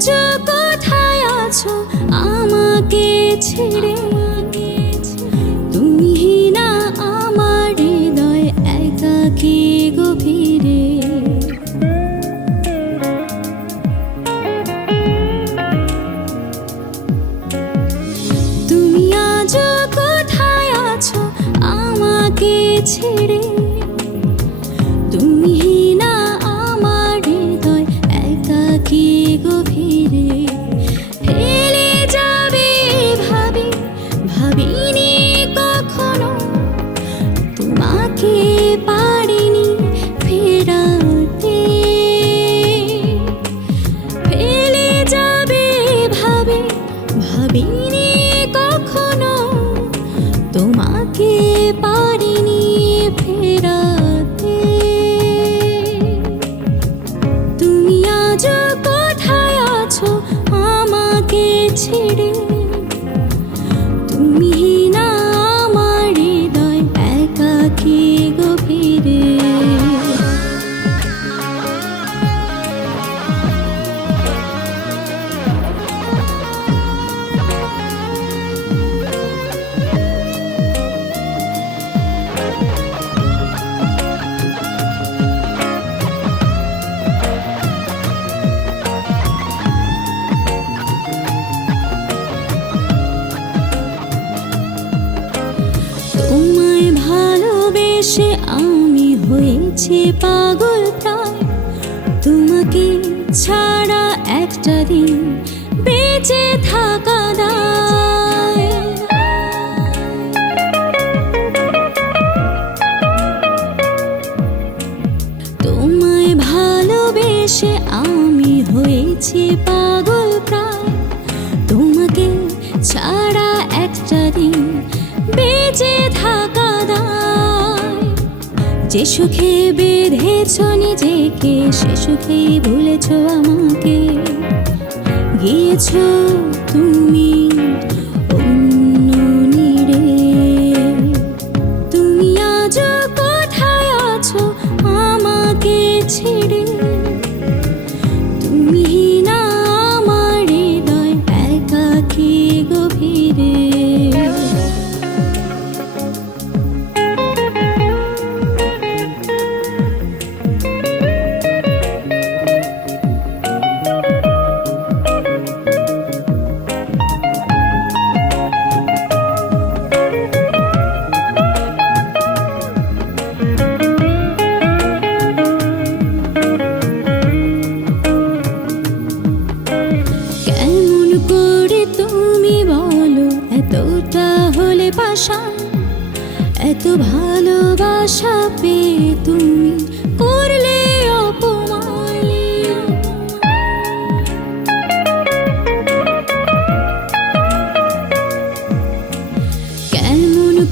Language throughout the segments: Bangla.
সূর্য কোথায় আছো? আমাকে ছেড়ে তুমি না আমার হৃদয় গভীরে তুমি আজ আমাকে ছেড়ে তোমাকে পারিনি ফেরাতে। তুমি আজ কোথায় আছো আমাকে ছেড়ে? ভালোবেসে আমি হয়েছি পাগল প্রায় তোমাকে ছাড়া একটা দিন বেঁচে থাকা দায় তোমায় ভালোবেসে আমি হয়েছি পাগল প্রায় তোমাকে ছাড়া একটা দিন বেঁচে থাকা যে সুখে বেঁধেছ নিজেকে, সে সুখে ভুলেছ আমাকে। গিয়েছ তুমি তুমি আজ কোথায় আছো আমাকে ছেড়ে? কেমন করে তুমি বলো এতটা হলে এত ভালোবাসা পেয়ে তুমি করলে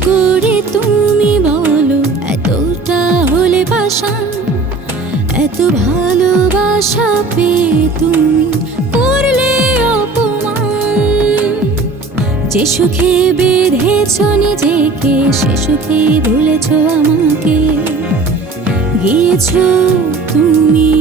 করে এত ভালোবাসা পেয়ে তুমি করলে অপমান। যে সুখে বেঁধেছ নিজেকে, সে সুখে ভুলেছ আমাকে। গিয়েছ তুমি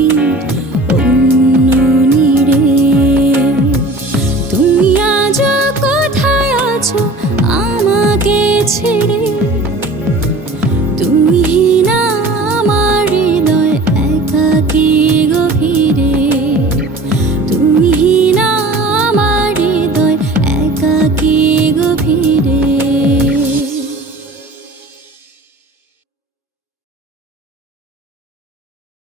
তুমি